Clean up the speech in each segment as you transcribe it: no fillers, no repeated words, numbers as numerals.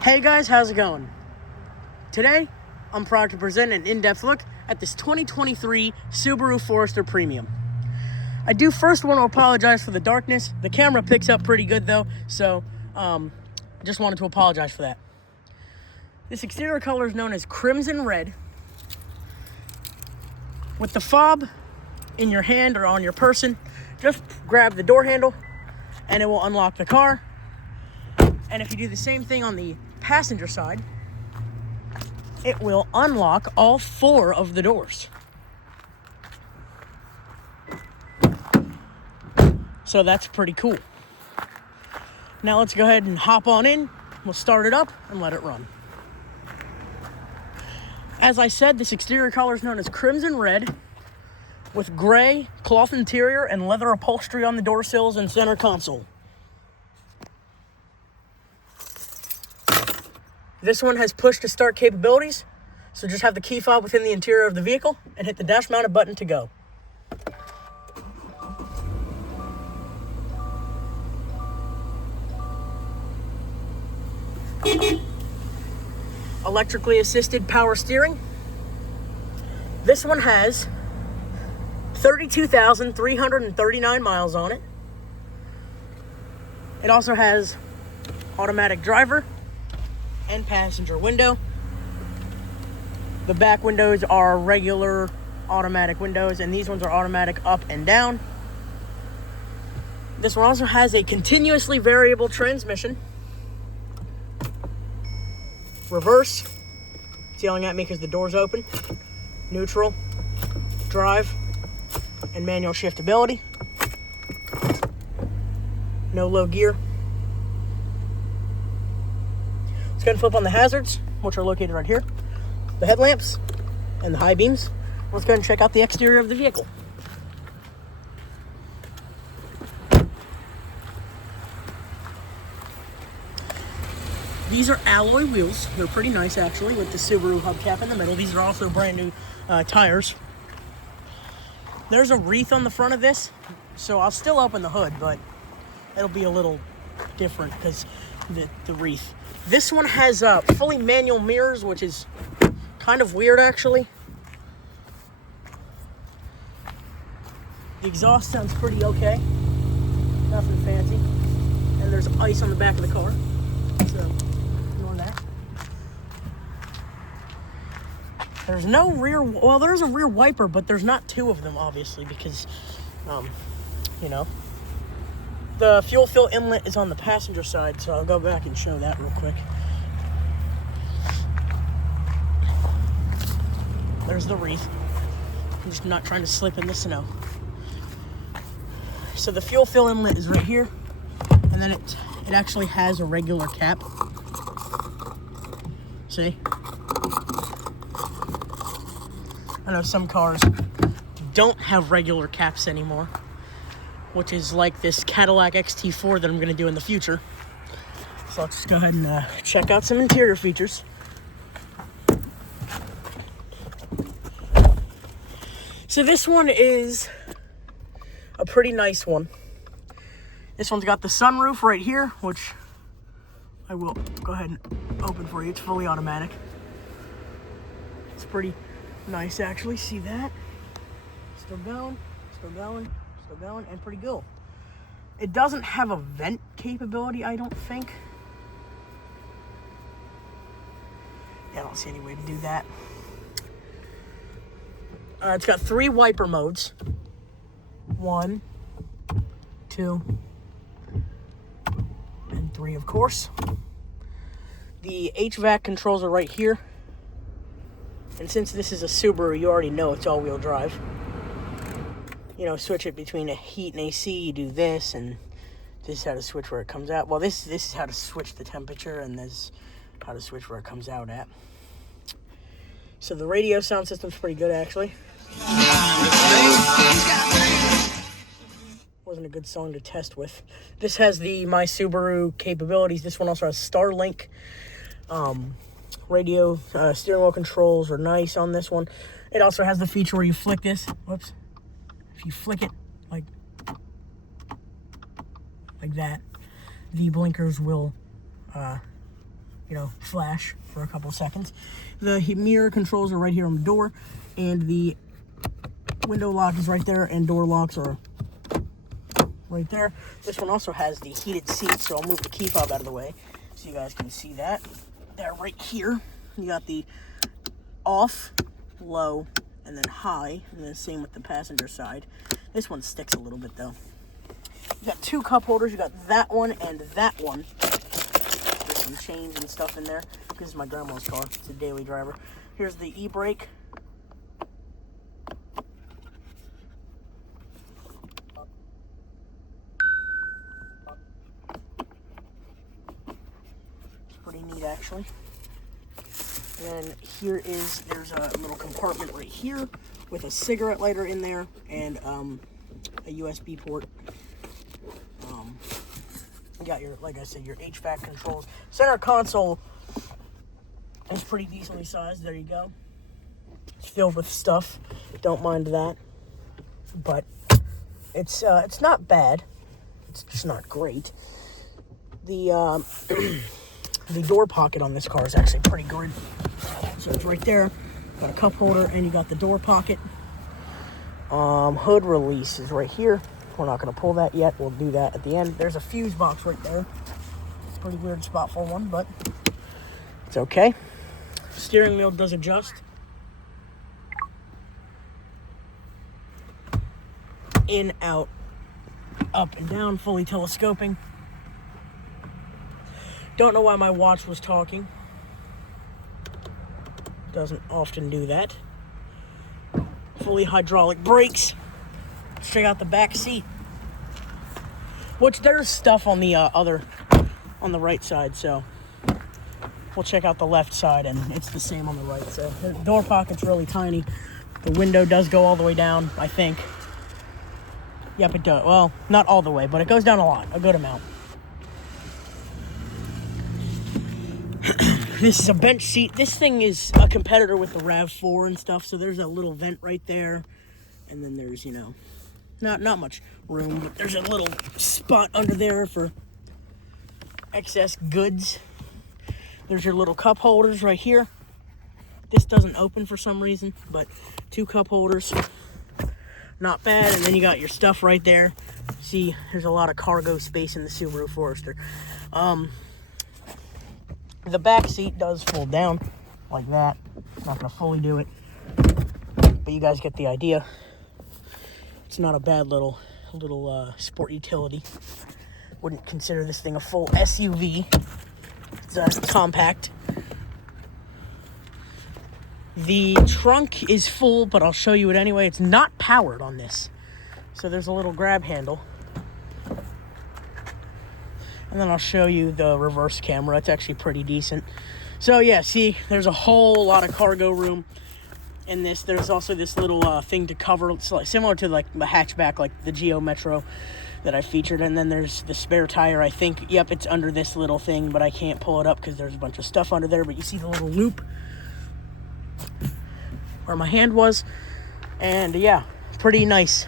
Hey guys, how's it going? Today, I'm proud to present an in-depth look at this 2023 Subaru Forester Premium. I do first want to apologize for the darkness. The camera picks up pretty good though, so just wanted to apologize for that. This exterior color is known as Crimson Red. With the fob in your hand or on your person, just grab the door handle and it will unlock the car. And if you do the same thing on the passenger side, it will unlock all 4 of the doors. So that's pretty cool. Now let's go ahead and hop on in. We'll start it up and let it run. As I said, this exterior color is known as Crimson Red, with gray cloth interior and leather upholstery on the door sills and center console. This one has push to start capabilities, so just have the key fob within the interior of the vehicle and hit the dash mounted button to go. Electrically assisted power steering. This one has 32,339 miles on it. It also has automatic driver and passenger window. The back windows are regular automatic windows, and these ones are automatic up and down. This one also has a continuously variable transmission. Reverse, it's yelling at me because the door's open. Neutral, drive, and manual shiftability. No low gear. Let's go ahead and flip on the hazards, which are located right here. The headlamps and the high beams. Let's go ahead and check out the exterior of the vehicle. These are alloy wheels. They're pretty nice actually, with the Subaru hubcap in the middle. These are also brand new tires. There's a wreath on the front of this, so I'll still open the hood, but it'll be a little different because the wreath. This one has fully manual mirrors, which is kind of weird actually. The exhaust sounds pretty okay. Nothing fancy. And there's ice on the back of the car, so ignore that. There's no rear, well, there's a rear wiper, but there's not 2 of them, obviously, because, the fuel fill inlet is on the passenger side, so I'll go back and show that real quick. There's the wreath. I'm just not trying to slip in the snow. So the fuel fill inlet is right here, and then it actually has a regular cap. See? I know some cars don't have regular caps anymore, which is like this Cadillac XT4 that I'm going to do in the future. So let's just go ahead and check out some interior features. So this one is a pretty nice one. This one's got the sunroof right here, which I will go ahead and open for you. It's fully automatic. It's pretty nice actually. See that? Still going, still going, still going, and pretty cool. It doesn't have a vent capability, I don't think. Yeah, I don't see any way to do that. It's got 3 wiper modes. 1, 2, and 3, of course. The HVAC controls are right here. And since this is a Subaru, you already know it's all-wheel drive. You know, switch it between a heat and AC, you do this, and this is how to switch where it comes out. Well, this is how to switch the temperature, and this is how to switch where it comes out at. So the radio sound system's pretty good, actually. Wasn't a good song to test with. This has the My Subaru capabilities. This one also has Starlink. Radio, steering wheel controls are nice on this one. It also has the feature where you flick this. Whoops. If you flick it like that, the blinkers will you know, flash for a couple seconds. The mirror controls are right here on the door, and the window lock is right there, and door locks are right there. This one also has the heated seats, so I'll move the key fob out of the way so you guys can see that. They're right here. You got the off, low, and then high, and then same with the passenger side. This one sticks a little bit though. You got two cup holders. You got that one and that one. There's some change and stuff in there. This is my grandma's car. It's a daily driver. Here's the e-brake. It's pretty neat actually. Then there's a little compartment right here with a cigarette lighter in there and a USB port. You got your, like I said, your HVAC controls. Center console is pretty decently sized. There you go. It's filled with stuff. Don't mind that. But it's not bad. It's just not great. The the door pocket on this car is actually pretty good. So it's right there. Got a cup holder and you got the door pocket. Hood release is right here. We're not going to pull that yet. We'll do that at the end. There's a fuse box right there. It's a pretty weird spot for one, but it's okay. Steering wheel does adjust. In, out, up and down, fully telescoping. Don't know why my watch was talking. Doesn't often do that. Fully hydraulic brakes. Let's check out the back seat. Which there's stuff on the on the right side, so we'll check out the left side, and it's the same on the right. So the door pocket's really tiny. The window does go all the way down, I think. Yep, it does. Well, not all the way, but it goes down a lot, a good amount. This is a bench seat. This thing is a competitor with the RAV4 and stuff, so there's a little vent right there. And then there's, you know, not much room, but there's a little spot under there for excess goods. There's your little cup holders right here. This doesn't open for some reason, but two cup holders. Not bad. And then you got your stuff right there. See, there's a lot of cargo space in the Subaru Forester. The back seat does fold down like that. Not gonna fully do it, but you guys get the idea. It's not a bad little sport utility. Wouldn't consider this thing a full SUV. It's compact. The trunk is full, but I'll show you it anyway. It's not powered on this. So there's a little grab handle. And then I'll show you the reverse camera. It's actually pretty decent. So yeah, see, there's a whole lot of cargo room in this. There's also this little thing to cover. It's like, similar to like the hatchback, like the Geo Metro that I featured. And then there's the spare tire, I think. Yep, it's under this little thing, but I can't pull it up because there's a bunch of stuff under there. But you see the little loop where my hand was. And yeah, pretty nice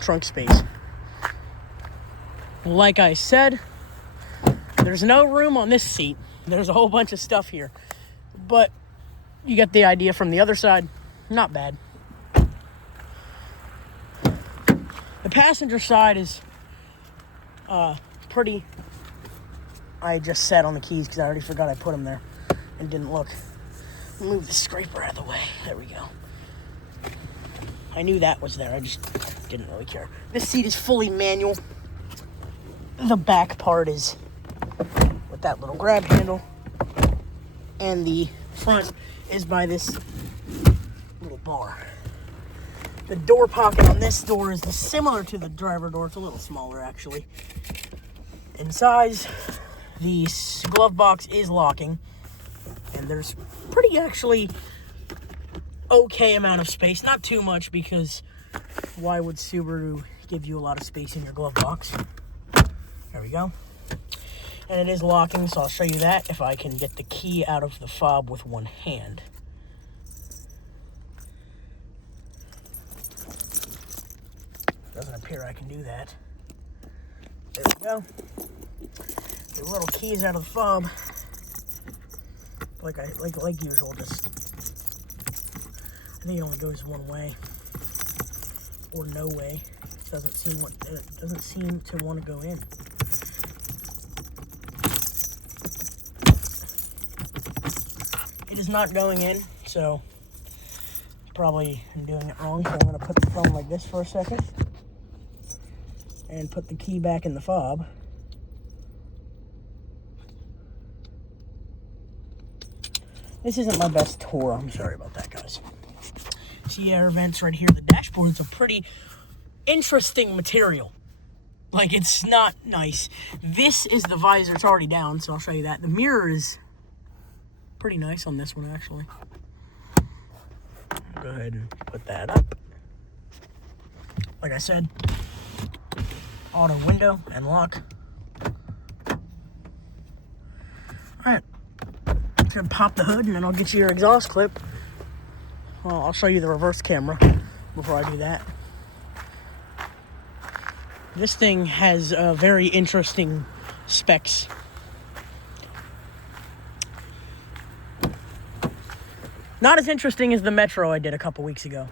trunk space. Like I said, there's no room on this seat. There's a whole bunch of stuff here. But you get the idea from the other side. Not bad. The passenger side is pretty... I just sat on the keys because I already forgot I put them there and didn't look. Move the scraper out of the way. There we go. I knew that was there. I just didn't really care. This seat is fully manual. The back part is with that little grab handle. And the front is by this little bar. The door pocket on this door is similar to the driver door. It's a little smaller, actually, in size. The glove box is locking. And there's pretty, actually, okay amount of space. Not too much, because why would Subaru give you a lot of space in your glove box? There we go. And it is locking, so I'll show you that if I can get the key out of the fob with one hand. Doesn't appear I can do that. There we go. The little keys out of the fob. like usual. Just I think it only goes one way or no way. It doesn't seem to want to go in. It is not going in, so probably I'm doing it wrong. So I'm going to put the phone like this for a second and put the key back in the fob. This isn't my best tour. I'm sorry about that, guys. See air vents right here. The dashboard's a pretty interesting material. Like, it's not nice. This is the visor. It's already down, so I'll show you that. The mirror is pretty nice on this one, actually. I'll go ahead and put that up. Like I said, auto window and lock. Alright. I'm going to pop the hood, and then I'll get you your exhaust clip. Well, I'll show you the reverse camera before I do that. This thing has very interesting specs. Not as interesting as the Metro I did a couple weeks ago.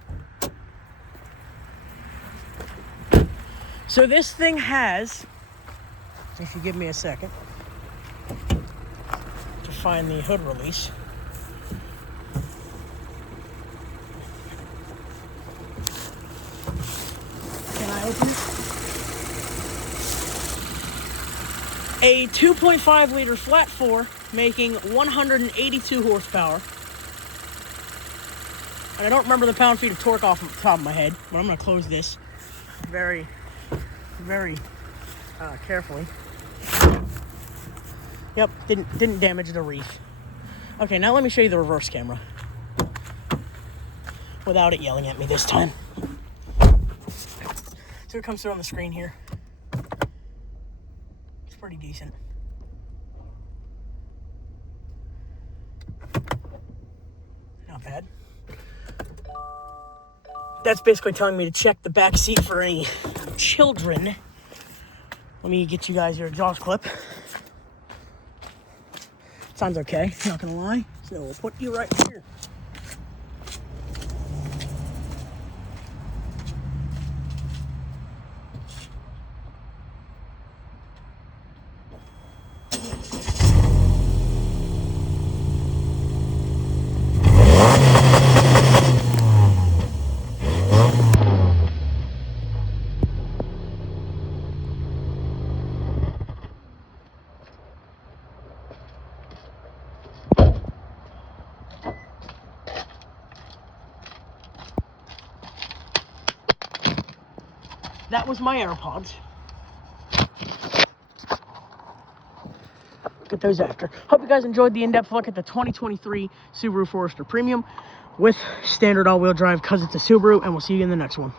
So this thing has, if you give me a second to find the hood release. Can I open it? A 2.5 liter flat 4 making 182 horsepower. And I don't remember the pound-feet of torque off the top of my head, but I'm going to close this very, very carefully. Yep, didn't damage the reef. Okay, now let me show you the reverse camera without it yelling at me this time. So it comes through on the screen here. It's pretty decent. Not bad. That's basically telling me to check the back seat for any children. Let me get you guys your exhaust clip. Sounds okay, not gonna lie. So we'll put you right here. That was my AirPods. Get those after. Hope you guys enjoyed the in-depth look at the 2023 Subaru Forester Premium with standard all-wheel drive because it's a Subaru, and we'll see you in the next one.